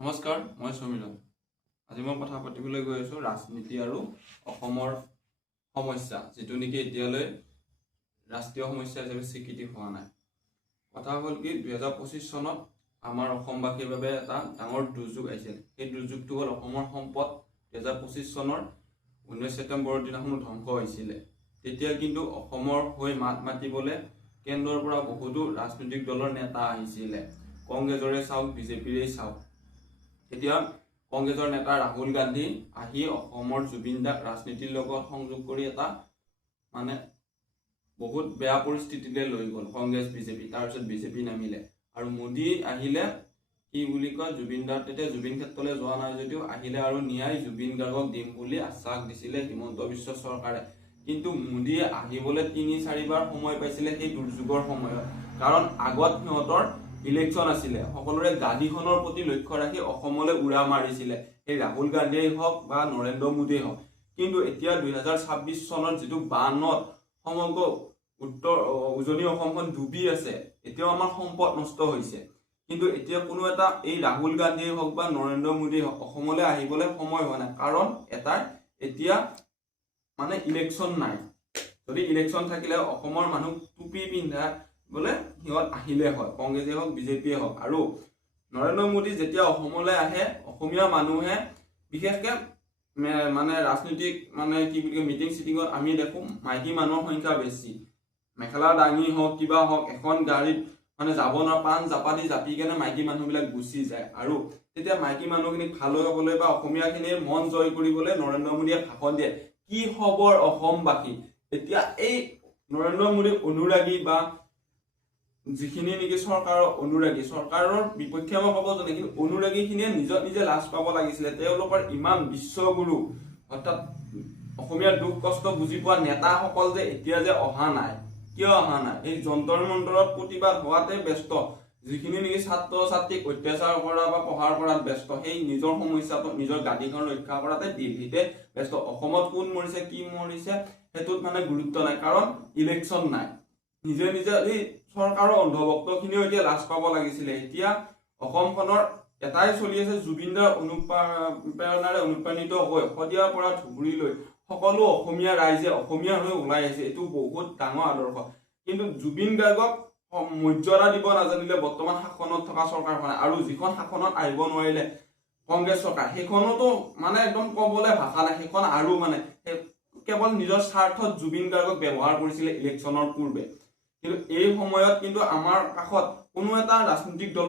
নমস্কাৰ, মই সমীৰণ। আজি মই কথা পাতিবলৈ গৈ আছোঁ ৰাজনীতি আৰু অসমৰ সমস্যা, যিটো নেকি এতিয়ালৈ ৰাষ্ট্ৰীয় সমস্যা হিচাপে স্বীকৃতি হোৱা নাই। কথা হ'ল কি, 2025 চনত আমাৰ অসমবাসীৰ বাবে এটা ডাঙৰ দুৰ্যোগ আহিছিল। সেই দুৰ্যোগটো হ'ল অসমৰ সম্পদ 2025 চনৰ 19 ছেপ্টেম্বৰৰ দিনাখনো ধ্বংস হৈছিলে। তেতিয়া কিন্তু অসমৰ হৈ মাত মাতিবলৈ কেন্দ্ৰৰ পৰা বহুতো ৰাজনৈতিক দলৰ নেতা আহিছিলে। কংগ্ৰেছৰে চাওক, বিজেপিৰে চাওক। এতিয়া কংগ্ৰেছৰ নেতা ৰাহুল গান্ধী আহি অসমৰ জুবিন দাক ৰাজনীতিৰ লগত সংযোগ কৰি এটা বহুত বেয়া পৰিস্থিতিলৈ লৈ গ'ল কংগ্ৰেছ বিজেপি। তাৰপিছত বিজেপি নামিলে আৰু মোদী আহিলে কি বুলি কয়, জুবিন দাৰ তেতিয়া জুবিন ক্ষেত্ৰলৈ যোৱা নাই যদিও আহিলে আৰু ন্যায় জুবিন গাৰ্গক দিম বুলি আশ্বাস দিছিলে হিমন্ত বিশ্ব চৰকাৰে। কিন্তু মোদীয়ে আহিবলৈ ৩-৪ বাৰ সময় পাইছিলে সেই দুৰ্যোগৰ সময়ত, কাৰণ আগত সিহঁতৰ ইলেকশ্যন আছিলে। সকলোৰে গাদীখনৰ প্ৰতি লক্ষ্য ৰাখি অসমলৈ উৰা মাৰিছিলে, সেই ৰাহুল গান্ধীয়ে হওক বা নৰেন্দ্ৰ মোদীয়ে হওক। কিন্তু এতিয়া 2026 চনত যিটো বানত সমগ্ৰ উজনি অসমখন ডুবি আছে, এতিয়াও আমাৰ সম্পদ নষ্ট হৈছে। কিন্তু এতিয়া কোনো এটা এই ৰাহুল গান্ধীয়ে হওক বা নৰেন্দ্ৰ মোদীয়ে হওক অসমলৈ আহিবলৈ সময় হোৱা নাই, কাৰণ এটাই এতিয়া ইলেকশ্যন নাই। যদি ইলেকশ্যন থাকিলে অসমৰ মানুহ টুপি পিন্ধা বোলে সিহঁত আহিলে হয়, কংগ্ৰেছে হওক বিজেপিয়ে হওক। আৰু নৰেন্দ্ৰ মোদী যেতিয়া অসমলৈ আহে, অসমীয়া মানুহে বিশেষকে ৰাজনৈতিক কি বুলি কয়, মিটিং চিটিঙত আমি দেখো মাইকী মানুহৰ সংখ্যা বেছি। মেখেলা দাঙি হওক কিবা হওক, এখন গাড়ীত যাব নোৱাৰা, পাণ জাপাদি জাপি কেনে মাইকী মানুহবিলাক গুচি যায়। আৰু তেতিয়া মাইকী মানুহখিনিক ভাল হ'বলৈ বা অসমীয়াখিনিৰ মন জয় কৰিবলৈ নৰেন্দ্ৰ মোদীয়ে ভাষণ দিয়ে, কি খবৰ অসমবাসী। এতিয়া এই নৰেন্দ্ৰ মোদী অনুৰাগী বা যিখিনি নেকি চৰকাৰৰ অনুৰাগী, চৰকাৰৰ বিপক্ষে মই ক'ব জানে, কিন্তু অনুৰাগীখিনিয়ে নিজে লাজ পাব লাগিছিলে। তেওঁলোকৰ ইমান বিশ্বগুৰু অৰ্থাৎ অসমীয়াৰ দুখ কষ্ট বুজি পোৱা নেতাসকল যে এতিয়া যে অহা নাই, কিয় অহা নাই? এই যন্তৰ মন্তৰত প্ৰতিবাদ হোৱাতে ব্যস্ত। যিখিনি নেকি ছাত্ৰ ছাত্ৰীক অত্যাচাৰ কৰা বা প্ৰহাৰ কৰাত ব্যস্ত, সেই নিজৰ সমস্যাটো নিজৰ গাদীখন ৰক্ষা কৰাতে দিল্লীতে ব্যস্ত। অসমত কোন মৰিছে কি মৰিছে সেইটোত গুৰুত্ব নাই, কাৰণ ইলেকশ্যন নাই। নিজে এই চৰকাৰৰ অন্ধভক্তখিনিও এতিয়া লাজ পাব লাগিছিলে। এতিয়া অসমখনৰ এটাই চলি আছে, জুবিন দাৰ অনুপ্ৰেৰণাৰে অনুপ্ৰাণিত হৈ শদিয়াৰ পৰা ধুবুৰীলৈ সকলো অসমীয়া ৰাইজে অসমীয়া হৈ ওলাই আহিছে। এইটো বহুত ডাঙৰ আদৰ্শ। কিন্তু জুবিন গাৰ্গক মৰ্যাদা দিব নাজানিলে বৰ্তমান শাসনত থকা চৰকাৰখনে, আৰু যিখন শাসনত আহিব নোৱাৰিলে কংগ্ৰেছ চৰকাৰ, সেইখনতো একদম কবলৈ ভাষা নাই। সেইখন আৰু কেৱল নিজৰ স্বাৰ্থত জুবিন গাৰ্গক ব্যৱহাৰ কৰিছিলে ইলেকশ্যনৰ পূৰ্বে। কিন্তু এই সময়ত কিন্তু আমাৰ কাষত কোনো এটা ৰাজনৈতিক দল